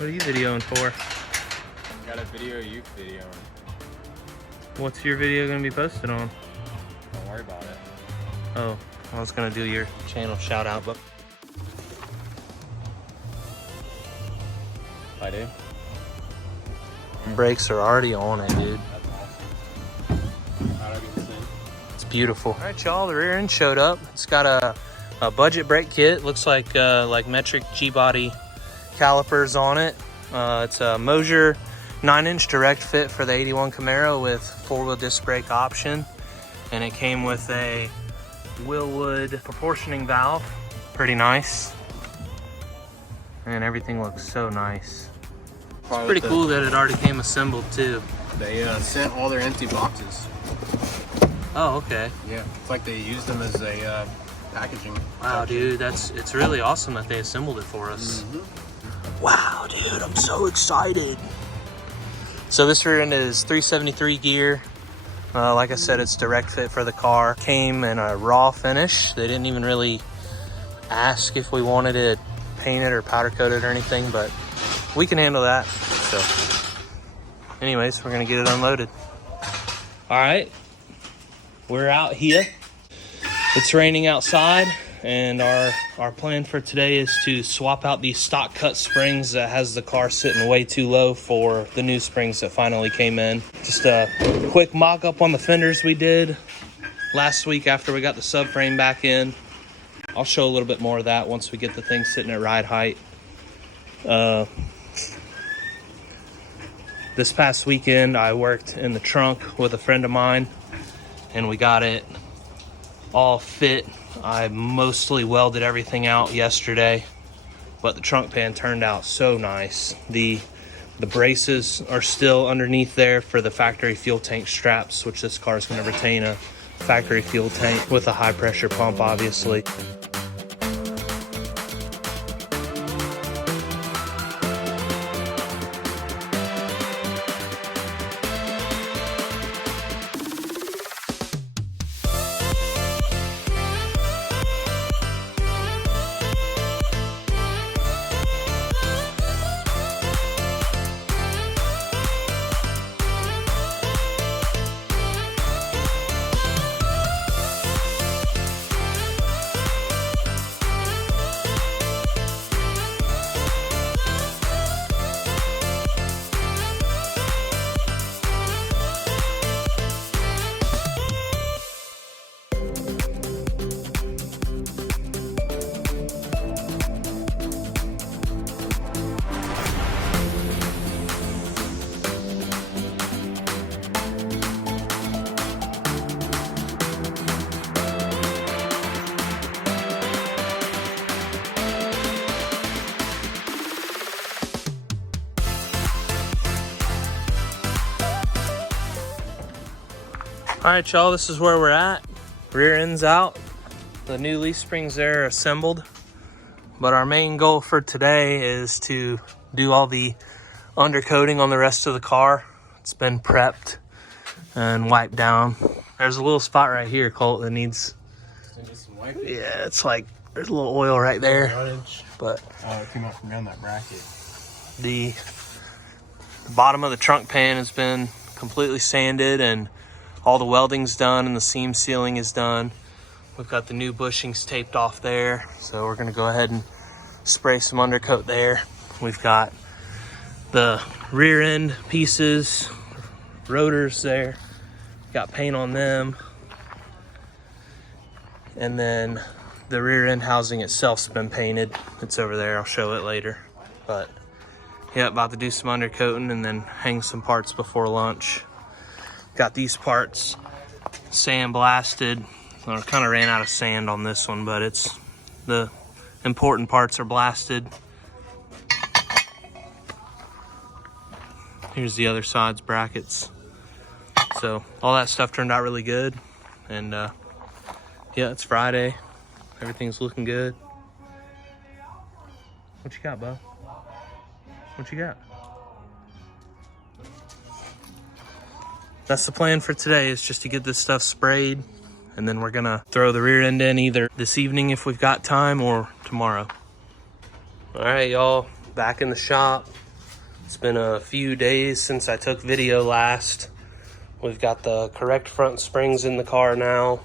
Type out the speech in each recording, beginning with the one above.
What are you videoing for? I got a video of you videoing. What's your video gonna be posted on? Don't worry about it. Oh, I was gonna do your channel shout out, but I do. brakes are already on it, dude. That's awesome. How'd I get this in? It's beautiful. All right, y'all, the rear end showed up. It's got a budget brake kit. Looks like metric G-body calipers on it. It's a Moser 9-inch direct fit for the 81 Camaro with 4-wheel disc brake option. And it came with a Willwood proportioning valve. Pretty nice. And everything looks so nice. It's pretty cool that it already came assembled too. They sent all their empty boxes. Oh, okay. Yeah, it's like they used them as a packaging. Wow, dude, it's really awesome that they assembled it for us. Wow, dude, I'm so excited. So this rear end is 373 gear. Like I said, it's direct fit for the car. Came in a raw finish. They didn't even really ask if we wanted it painted or powder coated or anything, but we can handle that. So anyways, we're gonna get it unloaded. All right, we're out here. It's raining outside, and our plan for today is to swap out these stock cut springs that has the car sitting way too low for the new springs that finally came in. Just a quick mock-up on the fenders we did last week after we got the subframe back in. I'll show a little bit more of that once we get the thing sitting at ride height. This past weekend, I worked in the trunk with a friend of mine, and we got it all fit. I mostly welded everything out yesterday, but the trunk pan turned out so nice. The braces are still underneath there for the factory fuel tank straps, which this car is going to retain a factory fuel tank with a high pressure pump, obviously. All right, y'all, this is where we're at. Rear end's out. The new leaf springs there are assembled. But our main goal for today is to do all the undercoating on the rest of the car. It's been prepped and wiped down. There's a little spot right here, Colt, that needs some wiping. Yeah, it's like there's a little oil right there. But it came out from around that bracket. The bottom of the trunk pan has been completely sanded, and all the welding's done and the seam sealing is done. We've got the new bushings taped off there, so we're gonna go ahead and spray some undercoat there. We've got the rear end pieces, rotors there, got paint on them, and then the rear end housing itself's been painted. It's over there, I'll show it later. But yeah, about to do some undercoating and then hang some parts before lunch. Got these parts sandblasted. I kind of ran out of sand on this one, but it's the important parts are blasted. Here's the other side's brackets. So all that stuff turned out really good. And yeah, it's Friday. Everything's looking good. What you got, bub? What you got? That's the plan for today, is just to get this stuff sprayed, and then we're gonna throw the rear end in either this evening if we've got time or tomorrow. All right, y'all, back in the shop. It's been a few days since I took video last. We've got the correct front springs in the car now.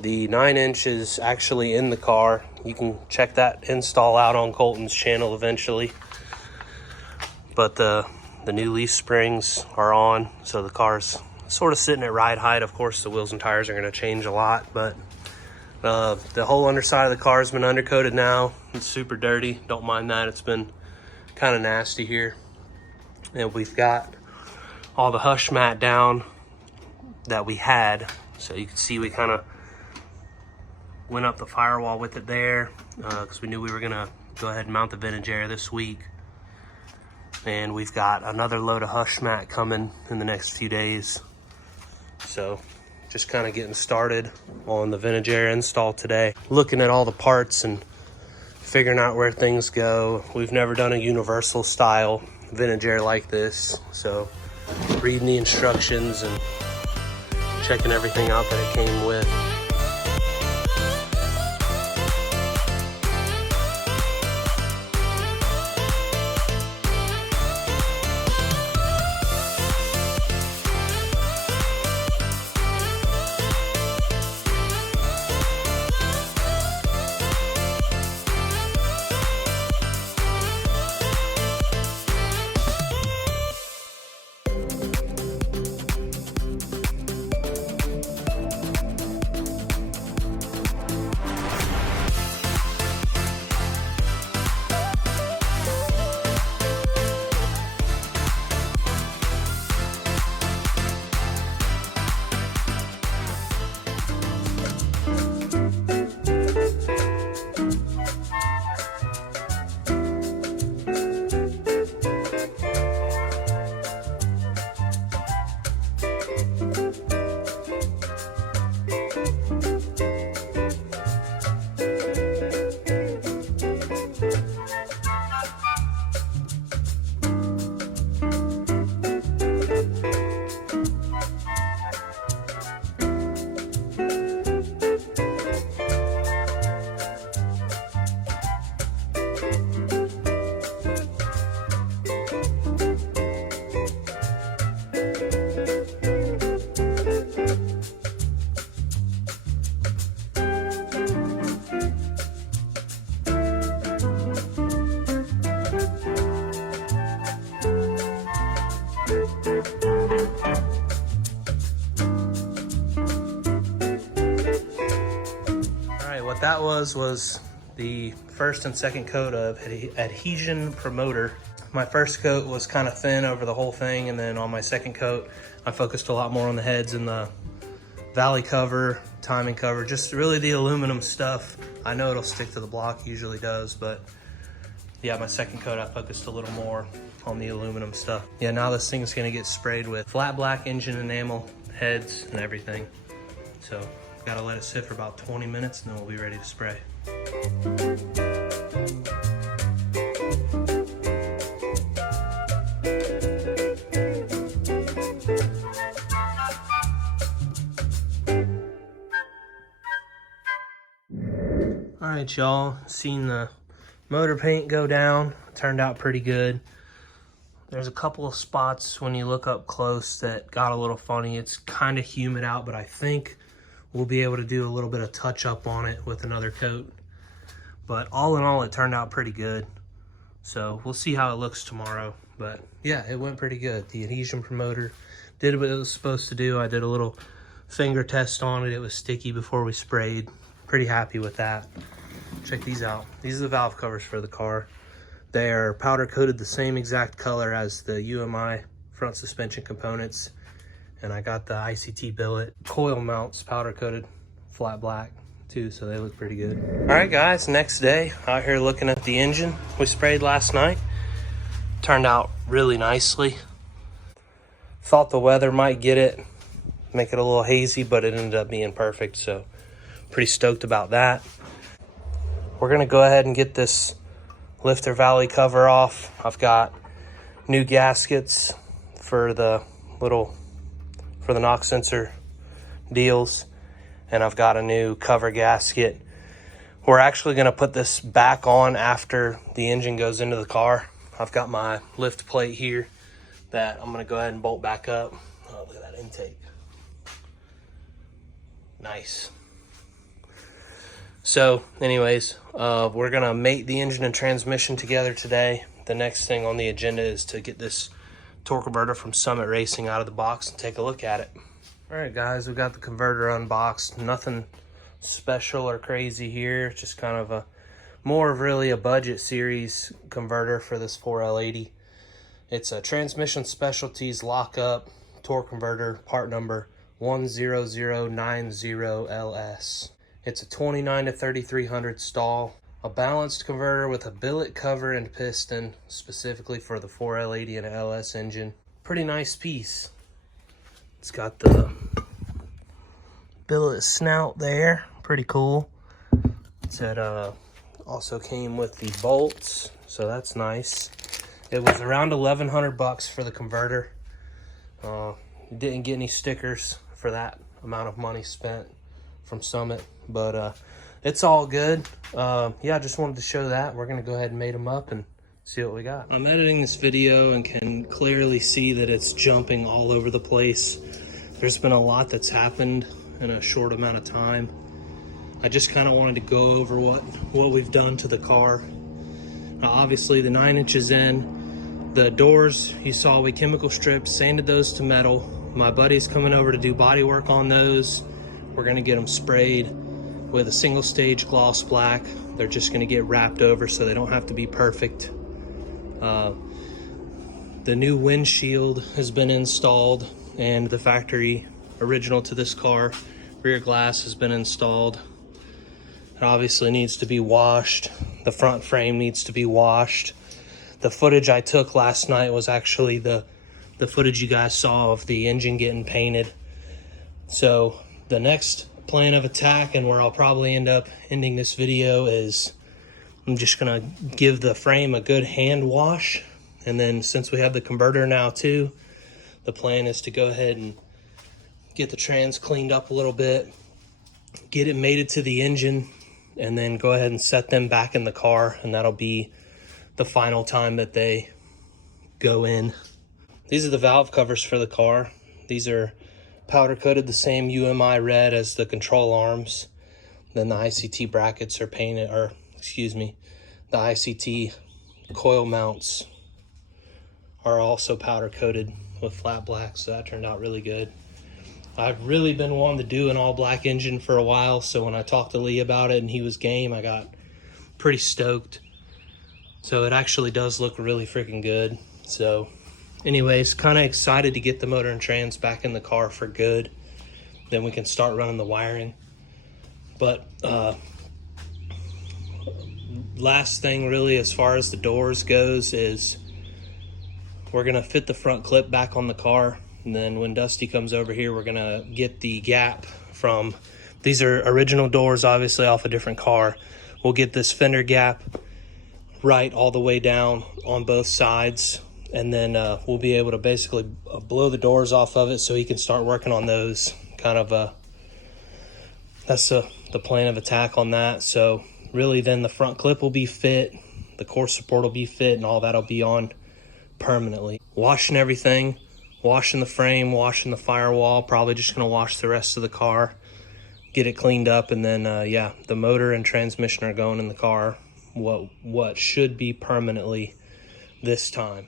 The 9-inch is actually in the car. You can check that install out on Colton's channel eventually. But the new leaf springs are on, so the car's sort of sitting at ride height. Of course, the wheels and tires are going to change a lot, but the whole underside of the car has been undercoated now. It's super dirty. Don't mind that. It's been kind of nasty here. And we've got all the hush mat down that we had. So you can see we kind of went up the firewall with it there because we knew we were going to go ahead and mount the vintageair this week. And we've got another load of hush mat coming in the next few days. So just kind of getting started on the vintageair install today. Looking at all the parts and figuring out where things go. We've never done a universal style vintageair like this. So reading the instructions and checking everything out that it came with. What that was the first and second coat of adhesion promoter. My first coat was kind of thin over the whole thing, and then on my second coat I focused a lot more on the heads and the valley cover, timing cover, just really the aluminum stuff. I know it'll stick to the block, usually does, but yeah, my second coat I focused a little more on the aluminum stuff. Yeah, now this thing's gonna get sprayed with flat black engine enamel, heads and everything. So gotta let it sit for about 20 minutes and then we'll be ready to spray. All right, y'all, seen the motor paint go down. Turned out pretty good. There's a couple of spots when you look up close that got a little funny. It's kind of humid out, but I think we'll be able to do a little bit of touch up on it with another coat. But all in all, it turned out pretty good. So we'll see how it looks tomorrow. But yeah, it went pretty good. The adhesion promoter did what it was supposed to do. I did a little finger test on it. It was sticky before we sprayed. Pretty happy with that. Check these out. These are the valve covers for the car. They are powder coated the same exact color as the UMI front suspension components. And I got the ICT billet. Coil mounts powder coated flat black too, so they look pretty good. All right guys, next day out here looking at the engine we sprayed last night. Turned out really nicely. Thought the weather might get it, make it a little hazy, but it ended up being perfect, so pretty stoked about that. We're gonna go ahead and get this lifter valley cover off. I've got new gaskets for the knock sensor deals, and I've got a new cover gasket. We're actually gonna put this back on after the engine goes into the car. I've got my lift plate here that I'm gonna go ahead and bolt back up. Oh, look at that intake. Nice. So anyways, we're gonna mate the engine and transmission together today. The next thing on the agenda is to get this torque converter from Summit Racing out of the box and take a look at it. All right, guys, we got the converter unboxed. Nothing special or crazy here. Just kind of more of really a budget series converter for this 4L80. It's a Transmission Specialties lockup torque converter, part number 10090LS. It's a 29 to 3300 stall, a balanced converter with a billet cover and piston specifically for the 4L80 and LS engine. Pretty nice piece. It's got the billet snout there, pretty cool. It also came with the bolts, so that's nice. It was around $1,100 for the converter. Didn't get any stickers for that amount of money spent from Summit, but it's all good. Yeah, I just wanted to show that. We're gonna go ahead and mate them up and see what we got. I'm editing this video and can clearly see that it's jumping all over the place. There's been a lot that's happened in a short amount of time. I just kind of wanted to go over what we've done to the car. Now, obviously the 9 inches in, the doors you saw we chemical stripped, sanded those to metal. My buddy's coming over to do body work on those. We're gonna get them sprayed with a single stage gloss black. They're just gonna get wrapped over so they don't have to be perfect. The new windshield has been installed, and the factory original to this car rear glass has been installed. It obviously needs to be washed. The front frame needs to be washed. The footage I took last night was actually the footage you guys saw of the engine getting painted. So the next plan of attack, and where I'll probably end up ending this video, is I'm just gonna give the frame a good hand wash. And then since we have the converter now too, the plan is to go ahead and get the trans cleaned up a little bit, get it mated to the engine, and then go ahead and set them back in the car, and that'll be the final time that they go in. These are the valve covers for the car. These are powder coated the same UMI red as the control arms. Then the ICT brackets are painted, or excuse me, the ICT coil mounts are also powder coated with flat black, so that turned out really good. I've really been wanting to do an all black engine for a while, so when I talked to Lee about it and he was game, I got pretty stoked. So it actually does look really freaking good. So anyways, kind of excited to get the motor and trans back in the car for good. Then we can start running the wiring. But last thing really as far as the doors goes is we're gonna fit the front clip back on the car. And then when Dusty comes over here, we're gonna get the gap from, these are original doors, obviously off a different car. We'll get this fender gap right all the way down on both sides. And then we'll be able to basically blow the doors off of it so he can start working on those. Kind of that's the plan of attack on that. So really then the front clip will be fit, the core support will be fit, and all that'll be on permanently. Washing everything, washing the frame, washing the firewall, probably just gonna wash the rest of the car, get it cleaned up, and then yeah, the motor and transmission are going in the car, what should be permanently this time.